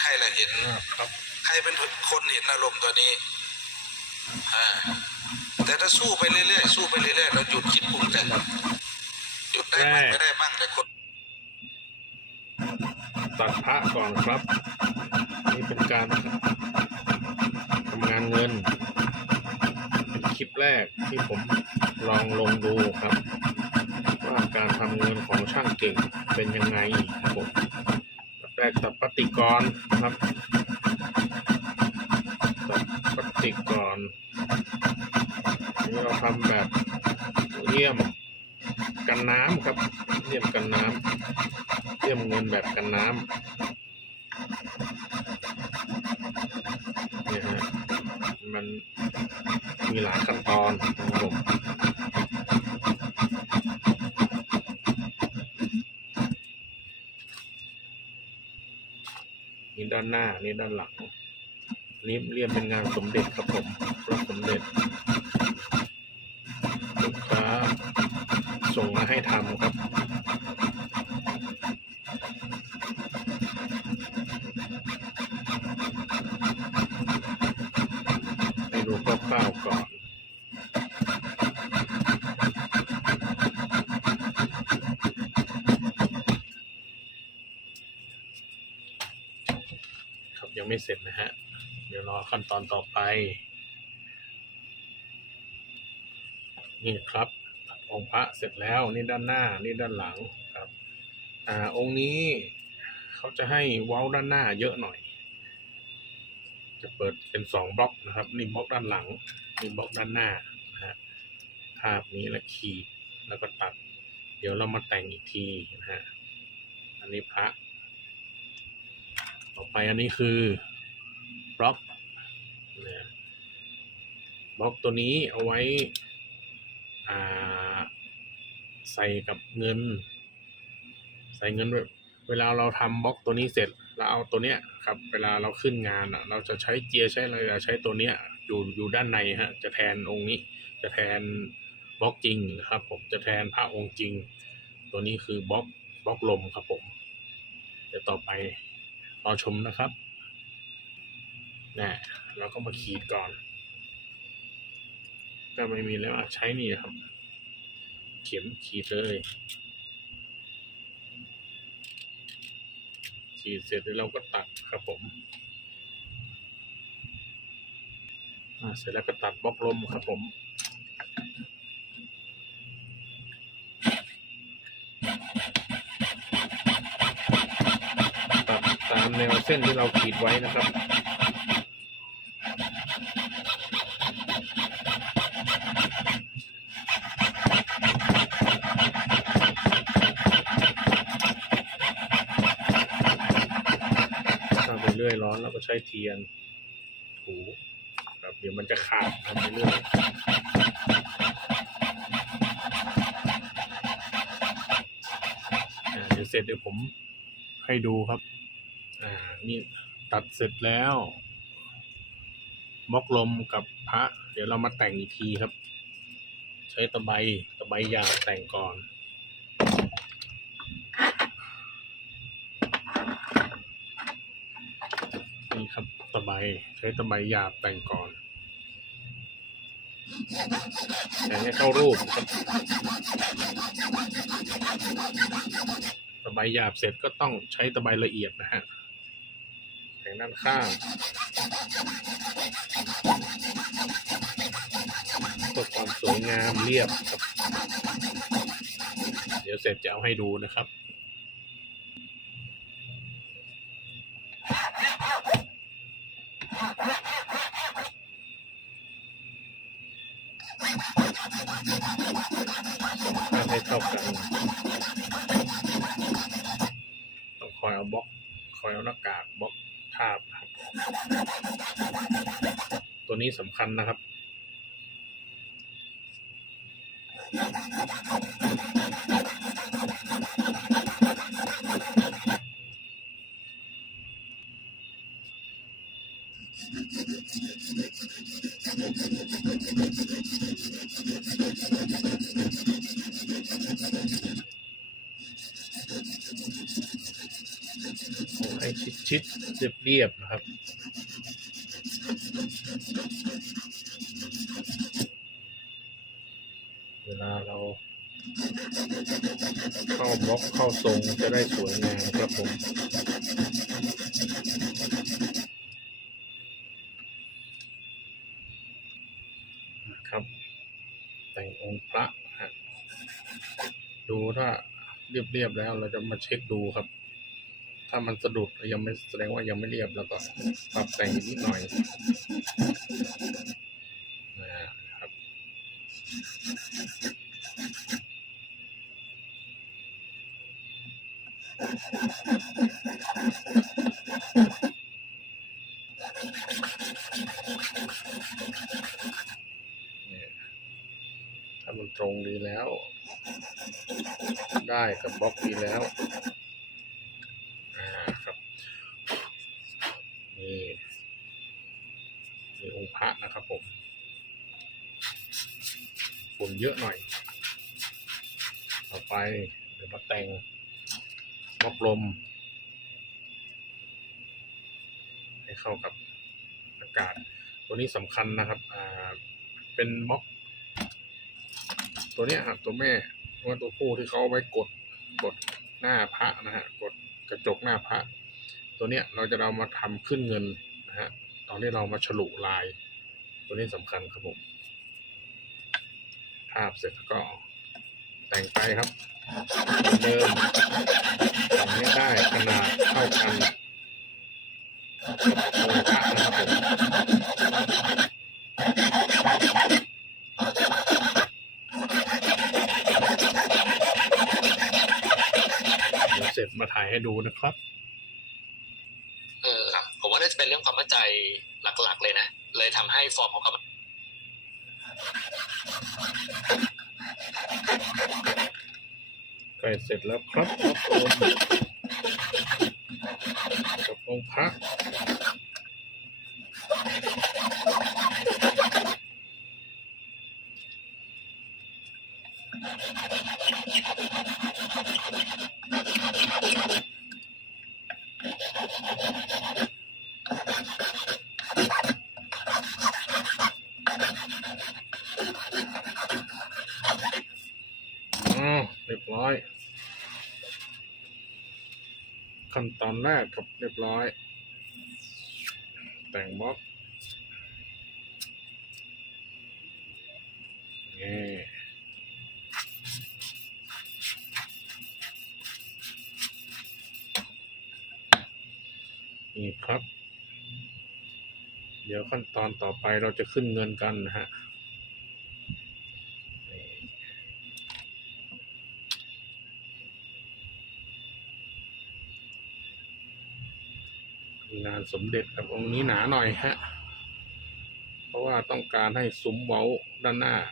ใครล่ะเห็นอ่าครับ ใครเป็นคนเห็นอารมณ์ตัวนี้อ่าแต่ถ้าสู้ไปเรื่อยๆสู้ไปเรื่อยๆเราหยุดคิดปรุงแต่งหยุดได้บ้างไม่ได้บ้างแต่คนตัดพระก่อนครับ นี่เป็นการทำงานเงิน เป็นคลิปแรกที่ผมลองลงดูครับ ว่าการทำเงินของช่างเก่งเป็นยังไงครับผม แตัดปฏิกรณ์ครับตัดปฏิกรณ์นี่เราทำแบบเลี่ยมกันน้ำครับเลี่ยมกันน้ำเลี่ยมเงินแบบกันน้ำเนี่ยฮะมันมีหลายขั้นตอนนะครับผม ด้านหน้านี่ด้านหลังนี่เรียมเป็นงานสมเด็จครับผมรถสมเด็จลูกค้าส่งมาให้ทำครับ ให้ดูคร่าวๆก่อน ครับยัง ไม่เสร็จนะฮะ เดี๋ยวรอขั้นตอนต่อไป นี่ครับตัดองค์พระเสร็จแล้วนี่ด้านหน้า นี่ด้านหลังครับ อ่าองค์นี้เขาจะให้เว้าด้านหน้าเยอะหน่อย จะเปิดเป็นสองบล็อกนะครับ นี่บล็อกด้านหลัง นี่บล็อกด้านหน้านะฮะภาพนี้แล้วขีดแล้วก็ตัด เดี๋ยวเรามาแต่งอีกทีนะฮะ อันนี้พระ ต่อไปอันนี้คือบล็อกนะบล็อกตัวนี้เอาไว้ใส่กับเงิน ใส่เงินเวลาเราทำบล็อกตัวนี้เสร็จเราเอาตัวเนี้ยครับ เวลาเราขึ้นงานอะเราจะใช้เจียใช้อะไรเราใช้ตัวเนี้ยอยู่อยู่ด้านในฮะจะแทนองค์นี้ จะแทนบล็อกจริงนะครับ ผมจะแทนพระองค์จริง ตัวนี้คือบล็อกบล็อกลมครับผมเดี๋ยวต่อไป รอชมนะครับนะเราก็มาขีดก่อนก็ไม่มีแล้วใช้นี่ครับ เข็มขีดเลยขีดเสร็จแล้วเราก็ตัดครับผมอ่าเสร็จแล้วก็ตัดบล็อกลมครับผมามแนวเส้นที่เราขีดไว้นะครับทำไปเรื่อยร้อนแล้วก็ใช้เทียนถูครับเดี๋ยวมันจะขาดทำไปเรื่อยเดี๋ยวเสร็จเดี๋ยวผมให้ดูครับ นี่ตัดเสร็จแล้วบล็อกลมกับพระ เดี๋ยวเรามาแต่งอีกทีครับ ใช้ตะไบตะไบยาวแต่งก่อนนี่ครับตะไบใช้ตะไบหยาบแต่งก่อนแต่งให้เข้ารูปครับตะไบหยาบเสร็จก็ต้องใช้ตะไบละเอียดนะฮะ แต่งด้านข้างเพื่อความสวยงามเรียบครับ เดี๋ยวเสร็จจะเอาให้ดูนะครับถ้าให้เท่ากันต้องคอยเอาบล็อก คอยเอาหน้ากากบล็อก ทาบนะครับ ตัวนี้สำคัญนะครับโอเค ให้ชิดๆเรียบๆนะครับเวลาเราเข้าบล็อกเข้าทรงจะได้สวยงามครับผม นะครับ แต่งองค์พระดูถ้าเรียบๆแล้วเราจะมาเช็คดูครับ ถ้ามันสะดุดยังไม่แสดงว่ายังไม่เรียบแล้วก็ปรับแต่งนิดหน่อยนะครับเนี่ยถ้ามันตรงดีแล้ว ได้กับบล็อกดีแล้ว อ่าครับ นี่มี องค์พระนะครับผมฝุ่นเยอะหน่อย ต่อไปเดี๋ยวมาแต่งบล็อกลม ให้เข้ากับอากาศ ตัวนี้สำคัญนะครับ อ่า เป็นบล็อก ตัวนี้ครับตัวแม่ว่าตัวผู้ที่เขาเอาไว้กดกดหน้าพระนะฮะ กดกระจกหน้าพระ ตัวเนี้ยเราจะเอามาทำขึ้นเงินนะฮะ อนที่เรามาฉลุลาย ตัวนี้สำคัญครับผมภาพเสร็จแล้วก็แต่งไปครับเดิมทำให้ได้ขนาดเท่ากันกับองค์พรนะครับผมเสร็จมาถ่ายให้ดูนะครับ เออครับผมว่าน่าจะ เป็นเรื่องความมั่นใจหลักๆ เลยนะ เลยทำให้ฟอร์มของเขาใกล้เสร็จแล้วครับครับผมกับองค์พระ อ๋อเรียบร้อย ขั้นตอนแรกครับเรียบร้อย แต่งบล็อกนี่นี่ครับ เดี๋ยวขั้นตอนต่อไปเราจะขึ้นเงินกันนะฮะ งานสมเด็จกับองค์นี้หนาหน่อยฮะ เพราะว่าต้องการให้ซุ้มเว้าด้านหน้า